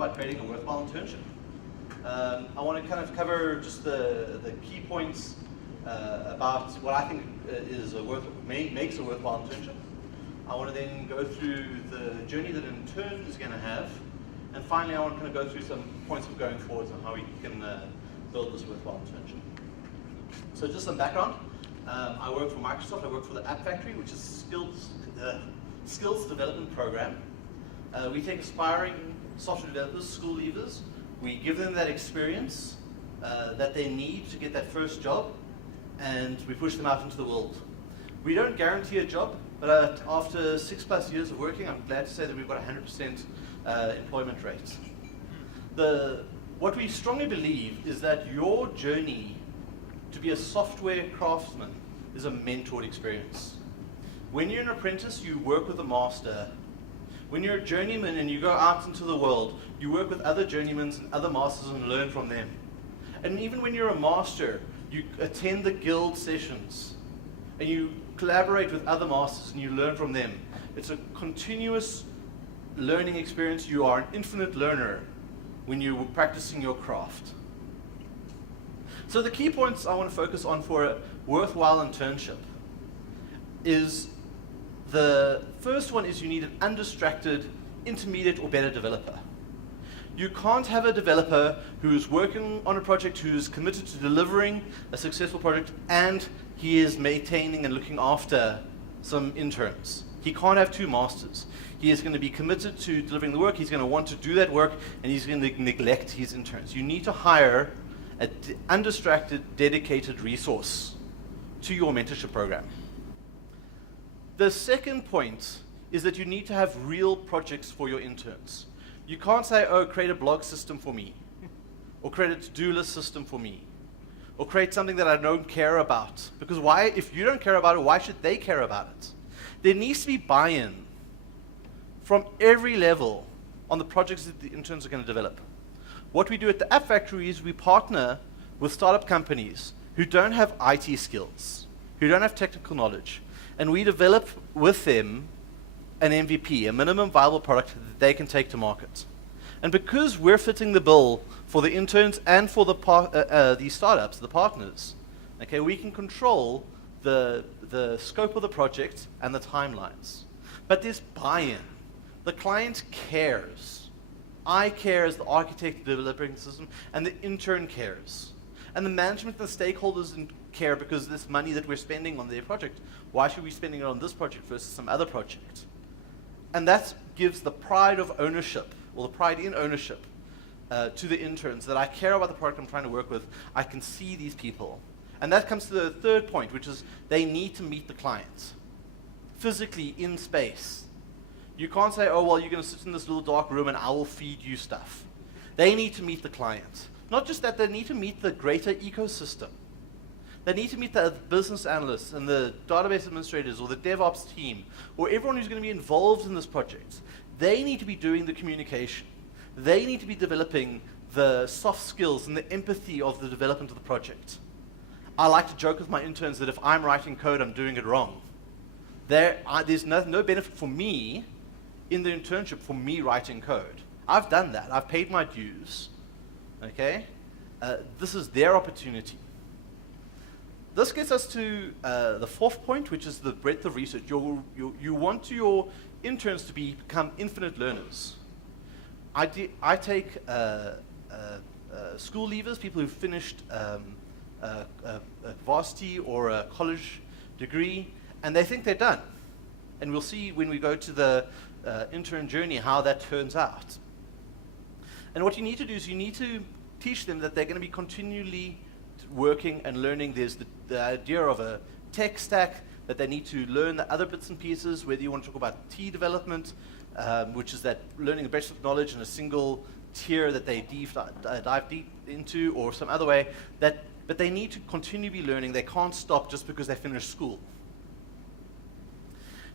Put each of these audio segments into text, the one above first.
about creating a worthwhile internship. I want to kind of cover just the key points about what I think makes a worthwhile internship. I want to then go through the journey that an intern is going to have. And finally, I want to kind of go through some points of going forwards and how we can build this worthwhile internship. So just some background. I work for Microsoft. I work for the AppFactory, which is a skills development program. We take aspiring software developers, school leavers. We give them that experience that they need to get that first job, and we push them out into the world. We don't guarantee a job, but after 6+ years of working, I'm glad to say that we've got a 100% employment rate. What we strongly believe is that your journey to be a software craftsman is a mentored experience. When you're an apprentice, you work with a master. When you're a journeyman and you go out into the world, you work with other journeymans and other masters and learn from them. And even when you're a master, you attend the guild sessions and you collaborate with other masters and you learn from them. It's a continuous learning experience. You are an infinite learner when you're practicing your craft. So the key points I want to focus on for a worthwhile internship is the first one is you need an undistracted, intermediate or better developer. You can't have a developer who's working on a project, who's committed to delivering a successful project, and he is maintaining and looking after some interns. He can't have two masters. He is going to be committed to delivering the work, he's going to want to do that work, and he's going to neglect his interns. You need to hire an undistracted, dedicated resource to your mentorship program. The second point is that you need to have real projects for your interns. You can't say, oh, create a blog system for me, or create a to-do list system for me, or create something that I don't care about. Because why, if you don't care about it, why should they care about it? There needs to be buy-in from every level on the projects that the interns are going to develop. What we do at the AppFactory is we partner with startup companies who don't have IT skills, who don't have technical knowledge, and we develop with them an MVP, a minimum viable product that they can take to market. And because we're fitting the bill for the interns and for the startups, the partners, okay, we can control the scope of the project and the timelines. But there's buy-in. The client cares. I care as the architect developing the system, and the intern cares. And the management and the stakeholders care because this money that we're spending on their project, why should we be spending it on this project versus some other project? And that gives the pride of ownership, or the pride in ownership, to the interns, that I care about the product I'm trying to work with. I can see these people. And that comes to the third point, which is they need to meet the client physically in space. You can't say, oh, well, you're going to sit in this little dark room and I will feed you stuff. They need to meet the client. Not just that, they need to meet the greater ecosystem. They need to meet the business analysts and the database administrators or the DevOps team or everyone who's going to be involved in this project. They need to be doing the communication. They need to be developing the soft skills and the empathy of the development of the project. I like to joke with my interns that if I'm writing code, I'm doing it wrong. There's no benefit for me in the internship for me writing code. I've done that. I've paid my dues. Okay? This is their opportunity. This gets us to the fourth point, which is the breadth of research. You want your interns to become infinite learners. I take school leavers, people who've finished a varsity or a college degree, and they think they're done. And we'll see when we go to the Intern Journey how that turns out. And what you need to do is you need to teach them that they're going to be continually working and learning. There's the idea of a tech stack, that they need to learn the other bits and pieces, whether you want to talk about T development, which is that learning a breadth of knowledge in a single tier that they dive deep into, or some other way, but they need to continue to be learning. They can't stop just because they finish school.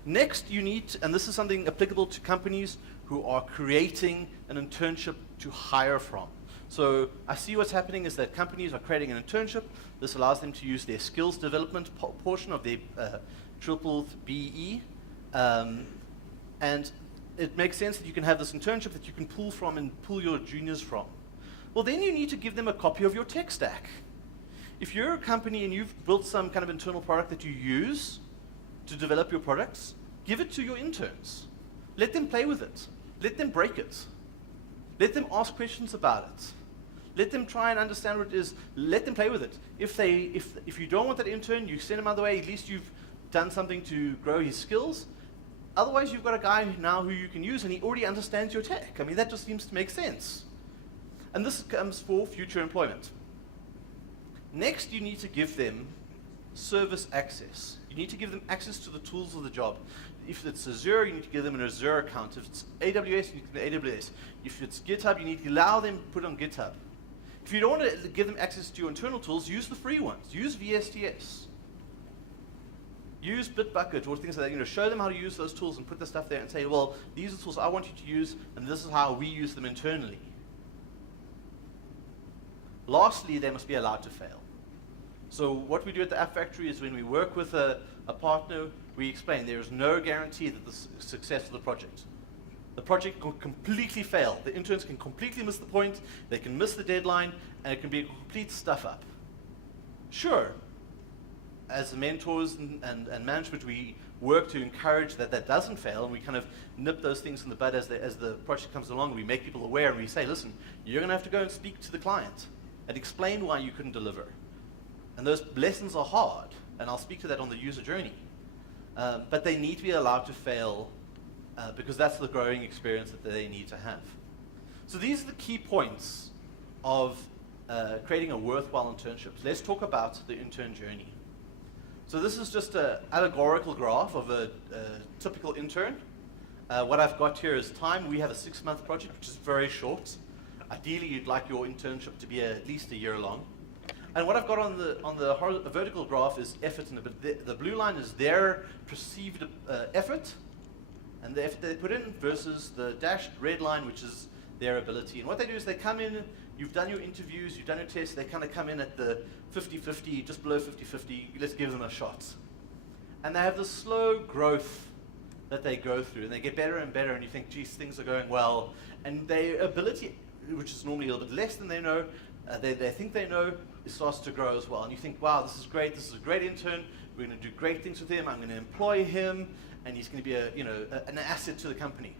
Next, you need, and this is something applicable to companies who are creating an internship to hire from. So I see what's happening is that companies are creating an internship. This allows them to use their skills development portion of their triple BE. And it makes sense that you can have this internship that you can pull from and pull your juniors from. Well, then you need to give them a copy of your tech stack. If you're a company and you've built some kind of internal product that you use to develop your products, give it to your interns. Let them play with it. Let them break it. Let them ask questions about it. Let them try and understand what it is. Let them play with it. If you don't want that intern, you send him out the way. At least you've done something to grow his skills. Otherwise, you've got a guy now who you can use, and he already understands your tech. I mean, that just seems to make sense. And this comes for future employment. Next, you need to give them service access. You need to give them access to the tools of the job. If it's Azure, you need to give them an Azure account. If it's AWS, you need to give them AWS. If it's GitHub, you need to allow them to put it on GitHub. If you don't want to give them access to your internal tools, use the free ones. Use VSTS. Use Bitbucket or things like that. Show them how to use those tools and put the stuff there and say, well, these are the tools I want you to use, and this is how we use them internally. Lastly, they must be allowed to fail. So what we do at the AppFactory is when we work with a partner, we explain there is no guarantee that the success of the project. The project can completely fail. The interns can completely miss the point, they can miss the deadline, and it can be a complete stuff up. Sure, as the mentors and management, we work to encourage that that doesn't fail, and we kind of nip those things in the bud as the project comes along. We make people aware, and we say, listen, you're going to have to go and speak to the client and explain why you couldn't deliver. And those lessons are hard, and I'll speak to that on the user journey. But they need to be allowed to fail because that's the growing experience that they need to have. So these are the key points of creating a worthwhile internship. Let's talk about the intern journey. So this is just an allegorical graph of a typical intern. What I've got here is time. We have a 6-month project, which is very short. Ideally, you'd like your internship to be at least a year long. And what I've got on the vertical graph is effort, the blue line is their perceived effort, and the effort they put in versus the dashed red line, which is their ability. And what they do is they come in, you've done your interviews, you've done your tests, they kind of come in at the 50-50, just below 50-50, let's give them a shot. And they have this slow growth that they go through, and they get better and better, and you think, geez, things are going well. And their ability, which is normally a little bit less than they know, they think they know, it starts to grow as well. And you think, wow, this is great, this is a great intern, we're going to do great things with him, I'm going to employ him, and he's going to be an asset to the company.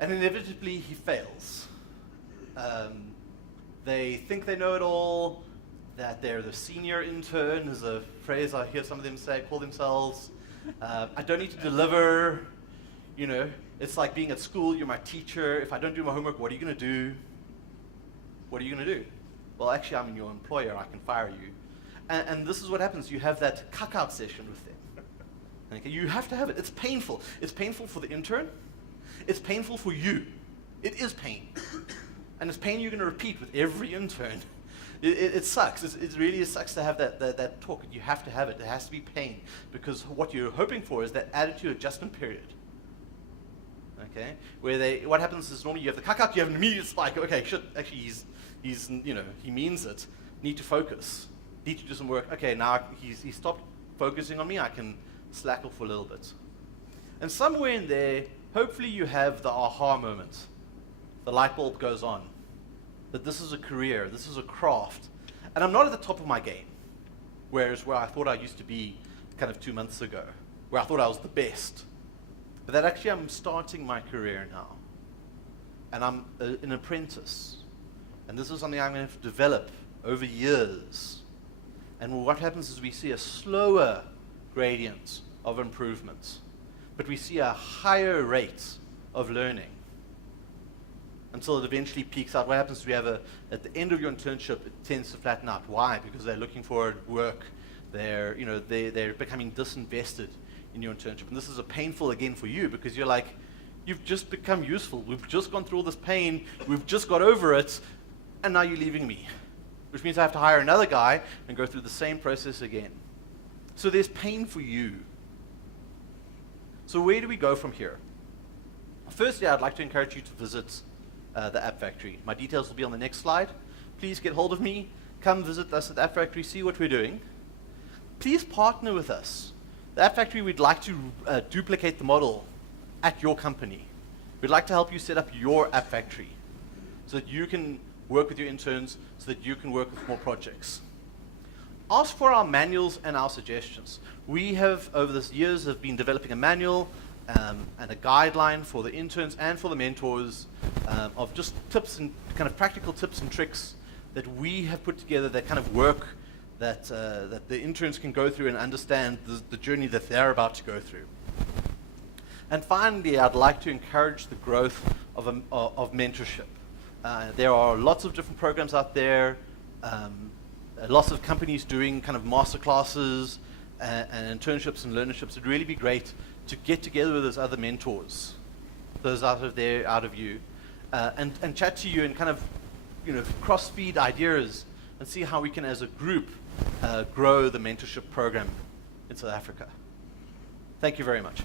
And inevitably, he fails. They think they know it all, that they're the senior intern, is a phrase I hear some of them call themselves. I don't need to deliver, it's like being at school, you're my teacher, if I don't do my homework, what are you going to do? What are you going to do? Well, actually, I'm your employer, I can fire you. And this is what happens, you have that cuck-out session with them. Okay, you have to have it. It's painful. It's painful for the intern. It's painful for you. It is pain. And it's pain you're going to repeat with every intern. It sucks. It really sucks to have that talk. You have to have it. It has to be pain. Because what you're hoping for is that attitude adjustment period. Okay? Where what happens is normally you have the cuck-out, you have an immediate spike. Okay, shit, actually he means it. Need to focus. Need to do some work. Okay, now he's stopped focusing on me. I can slack off for a little bit. And somewhere in there, hopefully you have the aha moment. The light bulb goes on. That this is a career, this is a craft. And I'm not at the top of my game. Whereas where I thought I used to be kind of 2 months ago. Where I thought I was the best. But that actually I'm starting my career now. And I'm an apprentice. And this is something I'm going to have to develop over years. And what happens is we see a slower gradient of improvement, but we see a higher rate of learning until it eventually peaks out. What happens is we have at the end of your internship, it tends to flatten out. Why? Because they're looking for work. They're becoming disinvested in your internship. And this is a painful again for you because you're like, you've just become useful. We've just gone through all this pain. We've just got over it. And now you're leaving me, which means I have to hire another guy and go through the same process again. So there's pain for you. So where do we go from here? Firstly, I'd like to encourage you to visit the AppFactory. My details will be on the next slide. Please get hold of me. Come visit us at the AppFactory, see what we're doing. Please partner with us. The AppFactory, we'd like to duplicate the model at your company. We'd like to help you set up your app factory so that you can work with your interns, so that you can work with more projects. Ask for our manuals and our suggestions. We have, over the years, have been developing a manual and a guideline for the interns and for the mentors of just tips and kind of practical tips and tricks that we have put together that kind of work that the interns can go through and understand the journey that they're about to go through. And finally, I'd like to encourage the growth of mentorship. There are lots of different programs out there, lots of companies doing kind of master classes and internships and learnerships. It'd really be great to get together with those other mentors, those out of you, and chat to you and kind of, cross-feed ideas and see how we can, as a group, grow the mentorship program in South Africa. Thank you very much.